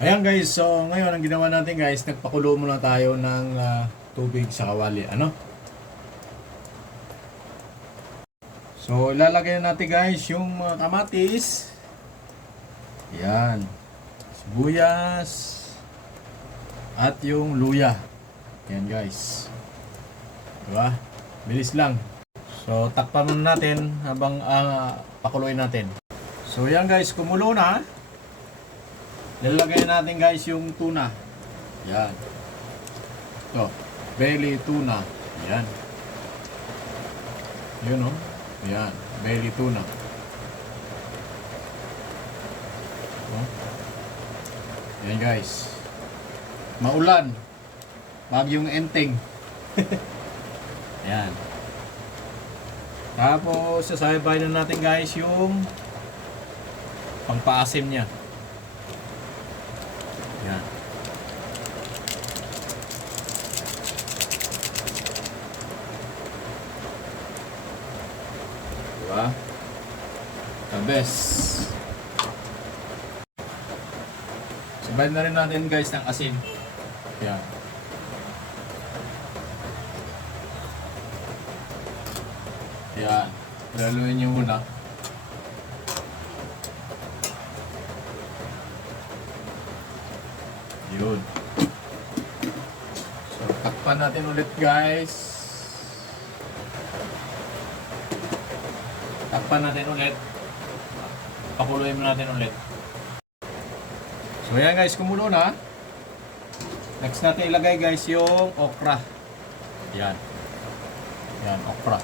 Ayan guys, so ngayon ang ginawa natin guys, nagpakulo muna tayo ng ah, tubig sa kawali, ano? So ilalagay na natin guys yung mga kamatis. Yan. Sibuyas. At yung luya. Yan guys. Diba? Bilis lang. So takpan muna natin habang ah, pakuluin natin. So yan guys, kumulo na. Lalagay natin guys yung tuna. Yan. Ito. Belly tuna. Yan. Yun oh. Yan. Belly tuna. Oh. Yan guys. Maulan. Bagyong enteng. Yan. Tapos sasabay na natin guys yung pangpaasim niya. Yan. Diba? The best. Sabay na rin natin guys ng asin. Yan. Yan. Laluin nyo muna. Yun. So, takpan natin ulit guys. Takpan natin ulit. Pakuluin mo natin ulit. So yan guys, kumulo na. Next natin ilagay guys yung okra. Yan. Yan, okra.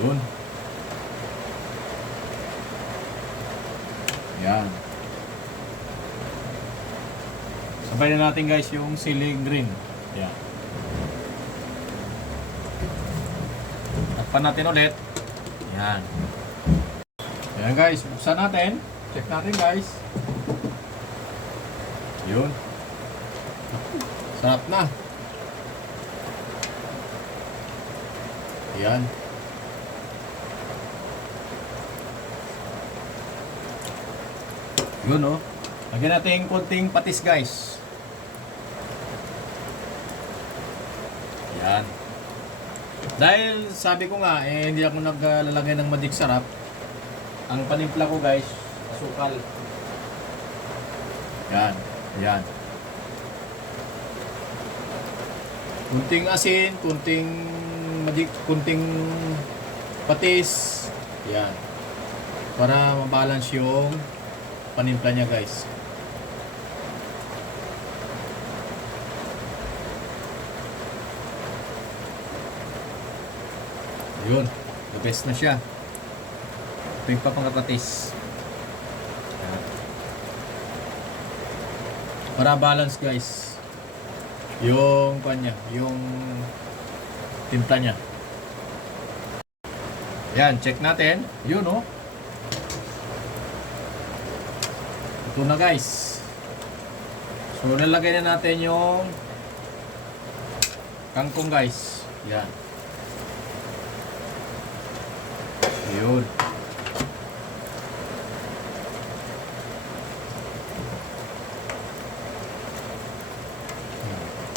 Yun. Yan. Sabay na natin guys yung sili green. Yan. Takpan natin ulit. Yan. Yan guys, buksan natin. Check natin guys. Yun. Sarap na. Yan. Yun oh. Lagyan natin konting patis guys. Yan. Dahil sabi ko nga, eh, hindi ako naglalagay ng magic sarap. Ang panimpla ko guys, asukal. Yan. Yan. Kunting asin, kunting magic, kunting patis. Yan. Para mabalance yung panimpla niya guys. Yun, the best na siya. Ito yung papangapatis. Para balance guys. Yung kanya, yung timpla niya. Yan, check natin. Yun oh. Ito na guys. So lalagay na natin yung kangkong guys. Yan. Yun.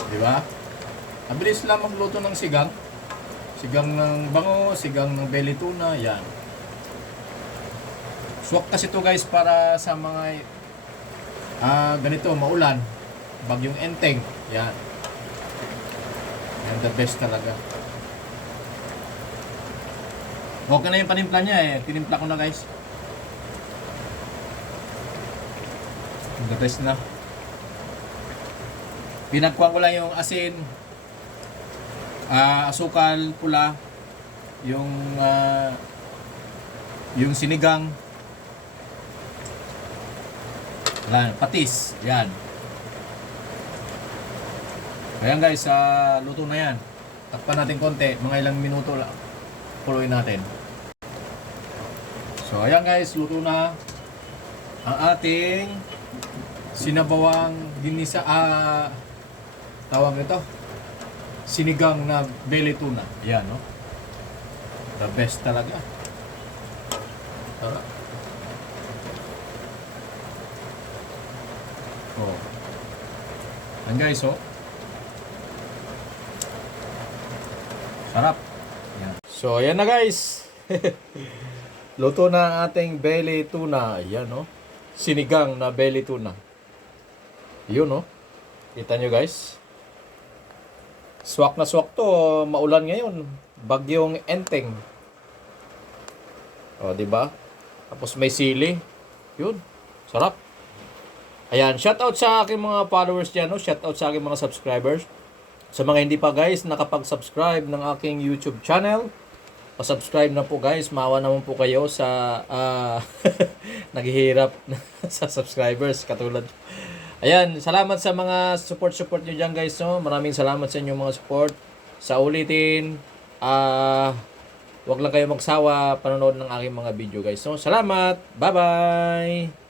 Di ba? Mabilis lang magluto ng sigang. Sigang ng bango, sigang ng belly tuna, yan. Swak kasi to guys para sa mga ah ganito, maulan. Bagyong enteng. Yan. Yan the best talaga. Okay na yung panimpla niya eh. Tinimpla ko na guys. The best na. Pinagkuhan ko lang yung asin, ah, asukal, pula, yung ah, yung sinigang, yan, patis, yan. Ayan guys, ah, luto na yan. Takpan natin konti, mga ilang minuto lang. Puluin natin. So ayan guys, luto na ang ating sinabawang ginisa ah, tawag ito sinigang na belly tuna. Ayan no. The best talaga. Tara. Oh. Yan guys, oh. Sarap. Yan. So, ayan na guys. Luto na ang ating belly tuna. Ayan, oh. Sinigang na belly tuna. Yun, oh. Kita nyo guys. Swak na swak to. Maulan ngayon. Bagyong enteng. O, di ba? Tapos may sili. Yun. Sarap. Ayan, shoutout sa aking mga followers dyan, no? Shoutout sa aking mga subscribers. Sa mga hindi pa guys, nakapag-subscribe ng aking YouTube channel. Pa-subscribe na po guys. Maawa naman po kayo sa ah, naghihirap sa subscribers katulad. Ayan, salamat sa mga support-support nyo dyan guys. No? Maraming salamat sa inyong mga support. Sa ulitin, ah, wag lang kayo magsawa panonood ng aking mga video guys. No? Salamat. Bye-bye.